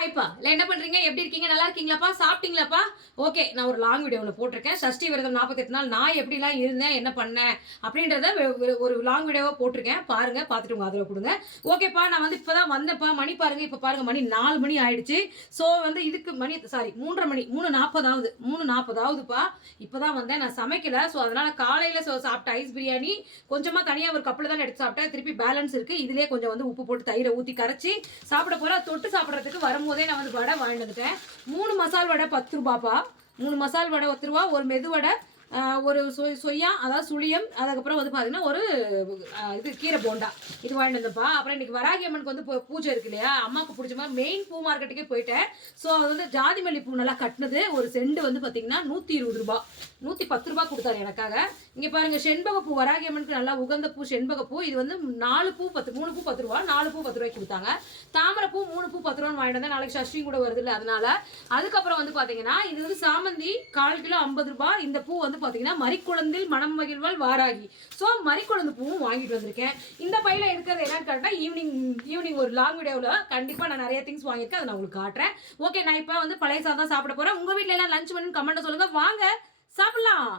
ஹாய்ப்பா இல்லை என்ன பண்ணுறீங்க, எப்படி இருக்கீங்க, நல்லா இருக்கீங்களாப்பா, சாப்பிட்டீங்களாப்பா? ஓகே, நான் ஒரு லாங் வீடியோவில் போட்டிருக்கேன். சஷ்டி விரதம் 48 நாள் நான் எப்படிலாம் இருந்தேன், என்ன பண்ணேன் அப்படின்றத ஒரு லாங் வீடியோவாக போட்டிருக்கேன். பாருங்கள், பார்த்துட்டு உங்கள் ஆதரவு கொடுங்க. ஓகேப்பா, நான் வந்து இப்போ தான் வந்தேன்ப்பா. மணி பாருங்கள், இப்போ பாருங்கள், மணி 4 மணி ஆயிடுச்சு. ஸோ வந்து இதுக்கு மணி 3:30 மணி, 3:40 இப்போ தான் வந்தேன். நான் சமைக்கலை. ஸோ அதனால் காலையில் சாப்பிட்ட ஐஸ் பிரியாணி கொஞ்சமாக தனியாக ஒரு கப்பில் தான் எடுத்து சாப்பிட்டேன். திருப்பி பேலன்ஸ் இருக்குது. இதிலே கொஞ்சம் வந்து உப்பு போட்டு தயிரை ஊற்றி கரைச்சி சாப்பிட போகிறேன். தொட்டு சாப்பிட்றதுக்கு வரும்போதே நான் வந்து வடை வாங்கிட்டு வந்துட்டேன். 3 மசால் வடை 10 ரூபாப்பா. 3 மசால் வடை 10 ரூபா. ஒரு மெது வடை, ஒரு சொய்யா, அதாவது சுழியம், அதுக்கப்புறம் வந்து பார்த்தீங்கன்னா ஒரு இது கீரை போண்டா, இது வாங்கிட்டு வந்தப்பா. அப்புறம் இன்னைக்கு வராகி அம்மனுக்கு வந்து பூஜை இருக்கு இல்லையா, அம்மாவுக்கு பிடிச்ச மாதிரி மெயின் பூ மார்க்கெட்டுக்கே போயிட்டேன். ஸோ அது வந்து ஜாதி மல்லி பூ நல்லா கட்டினது. ஒரு செண்டு வந்து பார்த்தீங்கன்னா 120 ரூபா, 110 ரூபா கொடுத்தாரு எனக்காக. இங்கே பாருங்கள், செண்பகப்பூ, வராகி அம்மனுக்கு நல்லா உகந்த பூ செண்பகப்பூ. இது வந்து 4 பூ 10, 3 பூ 10 ரூபா, 4 பூ 10 ரூபாய்க்கு கொடுத்தாங்க. தாமரைப்பூ 3 பூ 10 ரூபான்னு வாங்கிட்டு வந்தேன். நாளைக்கு சஷ்டியும் கூட வருது இல்லை, அதனால. அதுக்கப்புறம் வந்து பார்த்தீங்கன்னா இது வந்து சாமந்தி 1/4 கிலோ 50 ரூபா. இந்த பூ வந்து பார்த்தீங்கன்னா மறிக்குழந்தில் மனம் மகிழ்வாள் வாராகி. ஸோ மறிக்குழந்து பூவும் வாங்கிட்டு வந்திருக்கேன். இந்த பையில இருக்கிறது என்னன்னு கேட்டால் ஈவினிங் ஒரு லாங் வீடியோவில் கண்டிப்பாக நான் நிறைய திங்ஸ் வாங்கியிருக்கேன். அதை நான் உங்களுக்கு காட்டுறேன். ஓகே, நான் இப்போ வந்து பழைய சாதம் சாப்பிட போகிறேன். உங்கள் வீட்டில் எல்லாம் லஞ்ச் பண்ணி கமெண்ட்டை சொல்லுங்கள். வாங்க சாப்பிடலாம்.